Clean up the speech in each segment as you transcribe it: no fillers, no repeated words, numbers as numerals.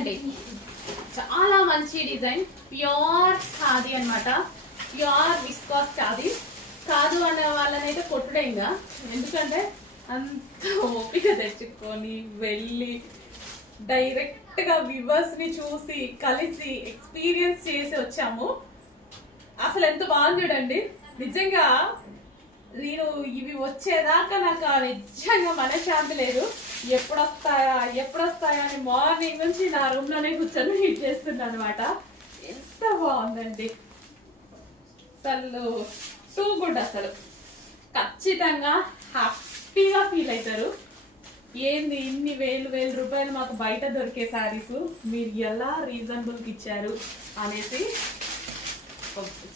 చూడండి, చాలా మంచి డిజైన్, ప్యూర్ ఖాదీ అన్నమాట. Pure viscous khadi. కాదు అనే వాళ్ళనైతే కొట్టుడే ఇంకా, ఎందుకంటే అంత ఓపిక తెచ్చుకొని వెళ్ళి డైరెక్ట్ గా వివర్స్ ని చూసి కలిసి ఎక్స్పీరియన్స్ చేసి వచ్చాము. అసలు ఎంత బాగుంది చూడండి. నిజంగా నేను ఇవి వచ్చేదాకా నాకు నిజంగా మనశ్శాంతి లేదు. ఎప్పుడు వస్తాయా అని మార్నింగ్ నుంచి నా రూమ్ లోనే కూర్చొని హిట్ చేస్తున్నాను అనమాట. ఎంత బాగుందండి అసలు, టూ గుడ్. అసలు ఖచ్చితంగా హ్యాపీగా ఫీల్ అవుతారు. ఏంది ఇన్ని వేలు రూపాయలు మాకు బయట దొరికే శారీస్ మీరు ఎలా రీజనబుల్ కి ఇచ్చారు అనేసి.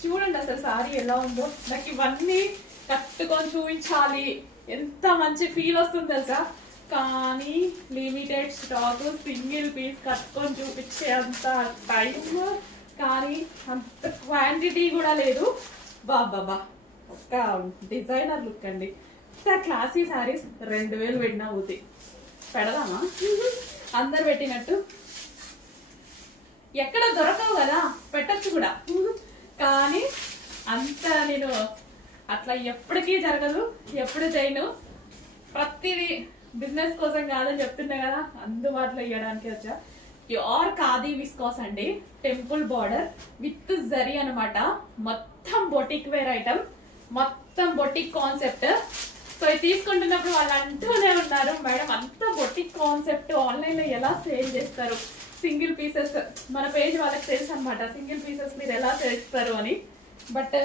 చూడండి అసలు శారీ ఎలా ఉందో. నాకు ఇవన్నీ కట్టుకొని చూపించాలి, ఎంత మంచి ఫీల్ వస్తుంది తెలుసా. కానీ లిమిటెడ్ స్టాక్, సింగిల్ పీస్ కట్టుకొని చూపించే అంత టైం కానీ అంత క్వాంటిటీ కూడా లేదు. బాబా ఒక డిజైనర్ లుక్ అండి. క్లాసీ శారీస్ 2000 పెట్టినా అవుతాయి. పెడదామా అందరు పెట్టినట్టు? ఎక్కడ దొరకవు కదా, పెట్టచ్చు కూడా. కానీ అంత నేను అట్లా ఎప్పటికీ జరగదు, ఎప్పుడు చేయను. ప్రతిదీ బిజినెస్ కోసం కాదని చెప్తున్నా కదా, అందుబాటులో ఇవ్వడానికి వచ్చా. ప్యూర్ ఖాదీ విస్కాస్ అండి, టెంపుల్ బార్డర్ విత్ జరీ అనమాట. మొత్తం బొటిక్ వేర్ ఐటమ్, మొత్తం బొటిక్ కాన్సెప్ట్. సో ఇది తీసుకుంటున్నప్పుడు వాళ్ళు అంటూనే ఉన్నారు, మేడం అంత బొటిక్ కాన్సెప్ట్ ఆన్లైన్ లో ఎలా సేల్ చేస్తారు, సింగిల్ పీసెస్ మన పేజ్ వాళ్ళకి తెలుసు అనమాట, సింగిల్ పీసెస్ మీరు ఎలా చేస్తారు అని. బట్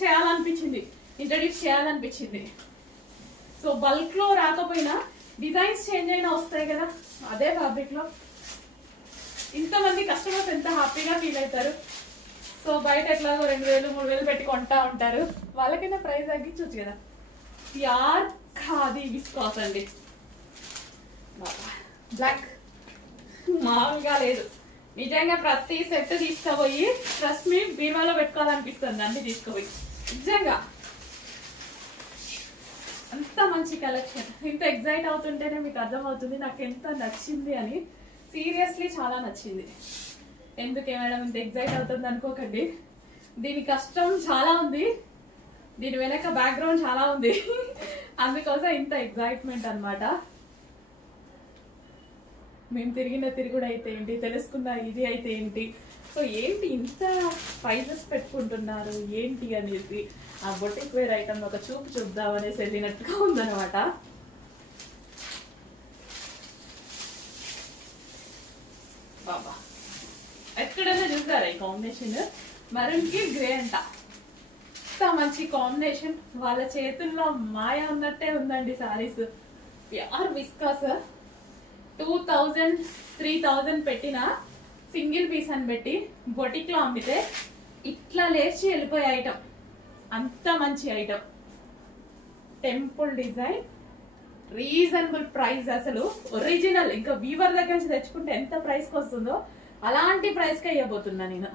చేయాలనిపించింది, ఇంట్రడ్యూస్ చేయాలనిపించింది. సో బల్క్ లో రాకపోయినా డిజైన్స్ చేంజ్ అయినా వస్తాయి కదా, అదే ఫ్యాబ్రిక్ లో ఇంతమంది కస్టమర్స్ ఎంత హ్యాపీగా ఫీల్ అవుతారు. సో బయట ఎట్లాగో 2000 3000 పెట్టి కొంటా ఉంటారు, వాళ్ళకైనా ప్రైస్ తగ్గించవచ్చు కదా. ప్యూర్ ఖాదీ విస్కాస్ అండి, బ్లాక్ మామూలుగా లేదు. నిజంగా ప్రతి సెట్ తీసుకుపోయి ట్రస్ట్ మీ బీమాలో పెట్టుకోవాలనిపిస్తుంది అన్ని తీసుకుపోయి. నిజంగా అంత మంచి కలెక్షన్. ఇంత ఎగ్జైట్ అవుతుంటేనే మీకు అర్థమవుతుంది నాకు ఎంత నచ్చింది అని. సీరియస్లీ చాలా నచ్చింది. ఎందుకే మేడం ఇంత ఎగ్జైట్ అవుతుంది అనుకోకండి, దీని కష్టం చాలా ఉంది, దీని వెనక బ్యాక్గ్రౌండ్ చాలా ఉంది, అందుకోసం ఇంత ఎగ్జైట్మెంట్ అనమాట. మేము తిరిగిన తిరుగుడు అయితే ఏంటి, తెలుసుకున్న ఇది అయితే ఏంటి, సో ఏంటి ఇంత ప్రైజెస్ పెట్టుకుంటున్నారు ఏంటి అనేసి ఆ బొటిక్ వేర్ ఐటమ్ ఒక చూపు చూద్దాం అనేసి వెళ్ళినట్టుగా ఉందనమాట. బాబా ఎక్కడైనా చూసారా ఈ కాంబినేషన్? మరూన్ కి గ్రే అంట, ఎంత మంచి కాంబినేషన్. వాళ్ళ చేతుల్లో మాయ ఉన్నట్టే ఉందండి సారీస్. ప్యూర్ విస్కాస్ 2000 3000 పెట్టిన సింగిల్ పీస్ అని పెట్టి బొటిక్ లో అమ్మితే ఇట్లా లేచి వెళ్ళిపోయే ఐటమ్, అంత మంచి item. Temple design, reasonable price. అసలు ఒరిజినల్ ఇంకా వీవర్ దగ్గర నుంచి తెచ్చుకుంటే ఎంత ప్రైస్ కి వస్తుందో అలాంటి ప్రైస్ కి ఇవ్వబోతున్నా నేను.